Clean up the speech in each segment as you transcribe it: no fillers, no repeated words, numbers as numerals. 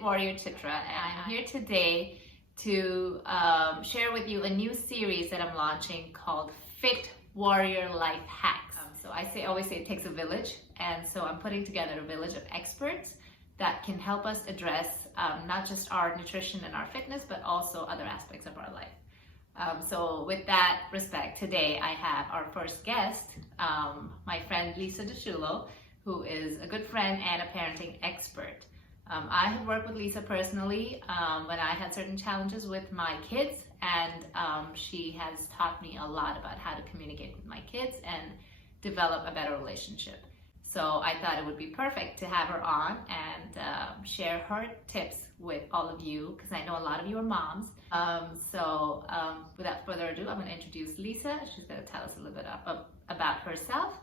Fit Warrior Chitra, and I'm here today to share with you a new series that I'm launching called Fit Warrior Life Hacks. So I always say it takes a village, and so I'm putting together a village of experts that can help us address not just our nutrition and our fitness, but also other aspects of our life. So with that respect, today I have our first guest, my friend Lisa DiSciullo, who is a good friend and a parenting expert. I have worked with Lisa personally when I had certain challenges with my kids, and she has taught me a lot about how to communicate with my kids and develop a better relationship. So I thought it would be perfect to have her on and share her tips with all of you, because I know a lot of you are moms. So without further ado, I'm going to introduce Lisa. She's going to tell us a little bit about herself,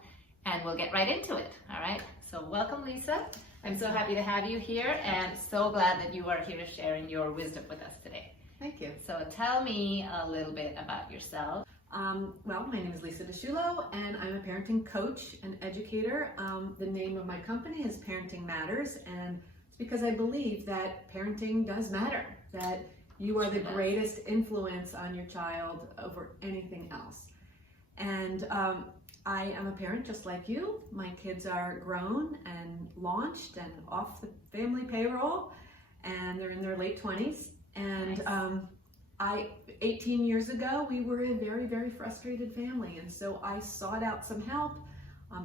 and we'll get right into it. All right. So welcome, Lisa. I'm so happy to have you here, and so glad that you are here sharing your wisdom with us today. Thank you. So tell me a little bit about yourself. Well, my name is Lisa DiSciullo, and I'm a parenting coach and educator. The name of my company is Parenting Matters, and it's because I believe that parenting does matter, that you are the greatest influence on your child over anything else. And I am a parent just like you. My kids are grown and launched and off the family payroll, and they're in their late 20s. And nice. 18 years ago, we were a very, very frustrated family, and so I sought out some help.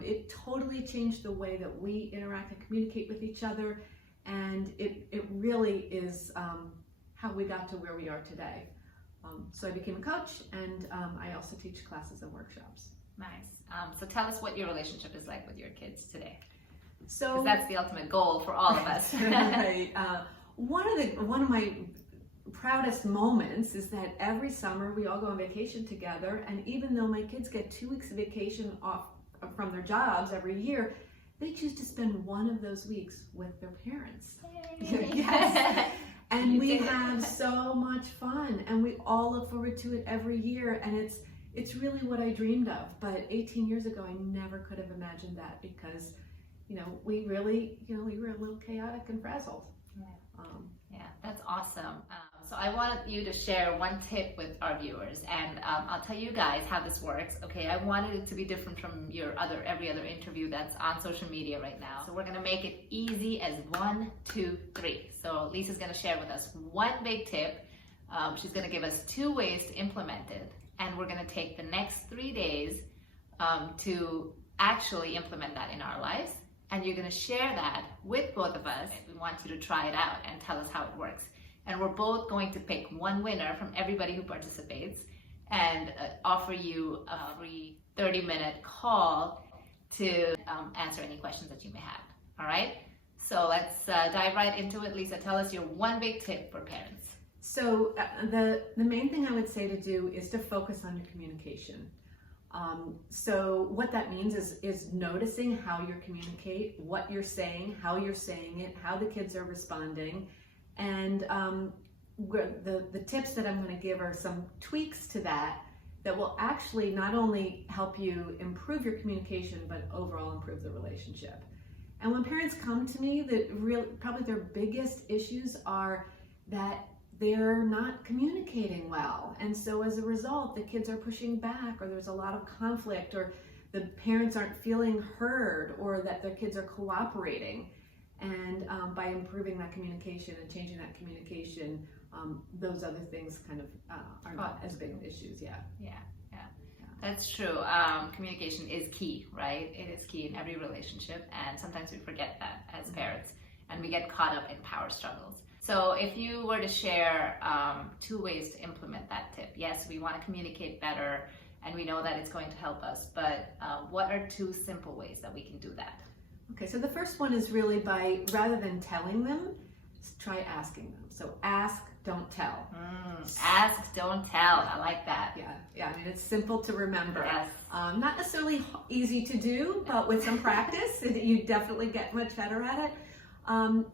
It totally changed the way that we interact and communicate with each other, and it really is how we got to where we are today. So I became a coach, and I also teach classes and workshops. Nice. So tell us what your relationship is like with your kids today. So 'cause that's the ultimate goal for all of us. Right. One of my proudest moments is that every summer we all go on vacation together, and even though my kids get 2 weeks of vacation off from their jobs every year, they choose to spend one of those weeks with their parents. Yes. And we have so much fun, and we all look forward to it every year, and it's really what I dreamed of. But 18 years ago, I never could have imagined that, because we really, we were a little chaotic and frazzled. Yeah, that's awesome. So I wanted you to share one tip with our viewers, and I'll tell you guys how this works. Okay, I wanted it to be different from every other interview that's on social media right now. So we're gonna make it easy as 1, 2, 3. So Lisa's gonna share with us one big tip. She's gonna give us 2 ways to implement it, and we're gonna take the next 3 days to actually implement that in our lives. And you're going to share that with both of us. We want you to try it out and tell us how it works. And we're both going to pick one winner from everybody who participates and offer you a free 30-minute call to answer any questions that you may have. All right? So let's dive right into it. Lisa, tell us your one big tip for parents. So the main thing I would say to do is to focus on your communication. So what that means is noticing how you communicate, what you're saying, how you're saying it, how the kids are responding. And the tips that I'm going to give are some tweaks to that will actually not only help you improve your communication, but overall improve the relationship. And when parents come to me, probably their biggest issues are that they're not communicating well. And so as a result, the kids are pushing back, or there's a lot of conflict, or the parents aren't feeling heard, or that their kids are cooperating. And by improving that communication and changing that communication, those other things kind of are not as big of issues. Yeah. That's true. Communication is key, right? It is key in every relationship, and sometimes we forget that as parents, and we get caught up in power struggles. So if you were to share 2 ways to implement that tip, yes, we want to communicate better, and we know that it's going to help us, but what are 2 simple ways that we can do that? Okay, so the first one is really by, rather than telling them, try asking them. So ask, don't tell. Ask, don't tell. I like that. Yeah. I mean, it's simple to remember. Yes. Not necessarily easy to do, but with some practice, you definitely get much better at it.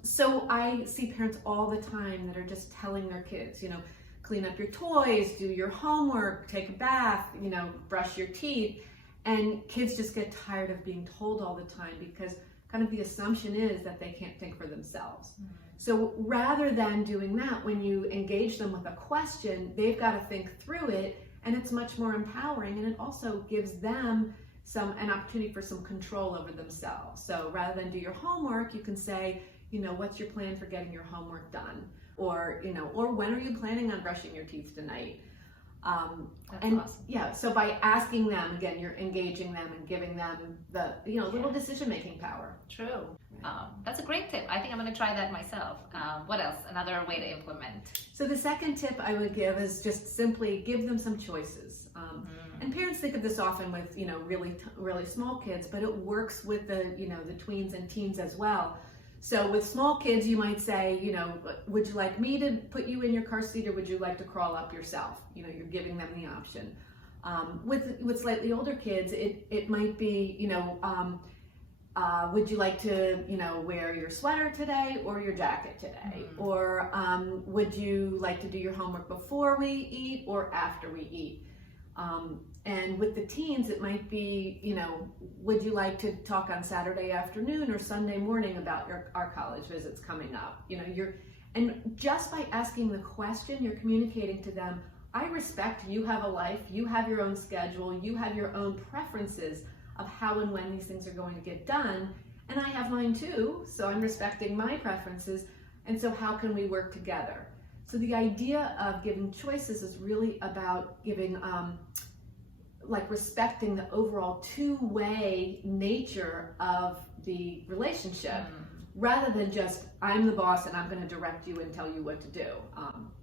So I see parents all the time that are just telling their kids, clean up your toys, do your homework, take a bath, brush your teeth. And kids just get tired of being told all the time, because kind of the assumption is that they can't think for themselves. So rather than doing that, when you engage them with a question, they've got to think through it, and it's much more empowering, and it also gives them an opportunity for some control over themselves. So rather than do your homework, you can say, what's your plan for getting your homework done? Or, or when are you planning on brushing your teeth tonight? That's and awesome. yeah, so by asking them, again, you're engaging them and giving them the, little decision-making power. True. That's a great tip. I think I'm going to try that myself. What else? Another way to implement. So the second tip I would give is just simply give them some choices. And parents think of this often with, really small kids, but it works with the tweens and teens as well. So with small kids, you might say, would you like me to put you in your car seat, or would you like to crawl up yourself? You're giving them the option. With slightly older kids, it might be, would you like to, wear your sweater today or your jacket today? Or would you like to do your homework before we eat or after we eat? And with the teens, it might be, would you like to talk on Saturday afternoon or Sunday morning about our college visits coming up? And just by asking the question, you're communicating to them, I respect you have a life, you have your own schedule, you have your own preferences of how and when these things are going to get done, and I have mine too, so I'm respecting my preferences, and so how can we work together? So the idea of giving choices is really about giving, respecting the overall two-way nature of the relationship, rather than just, I'm the boss and I'm going to direct you and tell you what to do.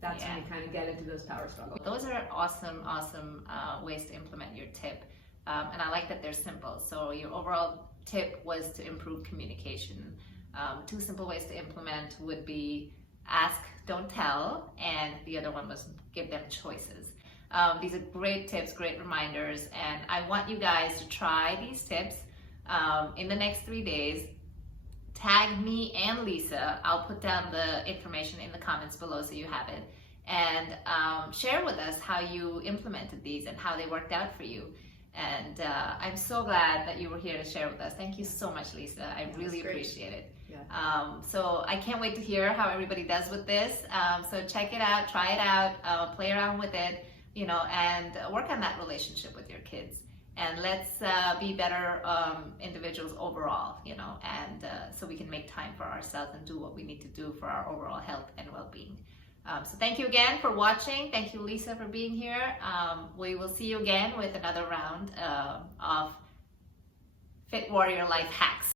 That's when you kind of get into those power struggles. Those are awesome ways to implement your tip. And I like that they're simple. So your overall tip was to improve communication. 2 simple ways to implement would be ask, don't tell, and the other one was give them choices. These are great tips, great reminders, and I want you guys to try these tips in the next 3 days. Tag me and Lisa. I'll put down the information in the comments below so you have it. And share with us how you implemented these and how they worked out for you. And I'm so glad that you were here to share with us. Thank you so much, Lisa. I really appreciate it. Yeah. So I can't wait to hear how everybody does with this. So check it out, try it out, play around with it, and work on that relationship with your kids. And let's be better individuals overall, and so we can make time for ourselves and do what we need to do for our overall health and well-being. So thank you again for watching. Thank you, Lisa, for being here. We will see you again with another round of Fit Warrior Life Hacks.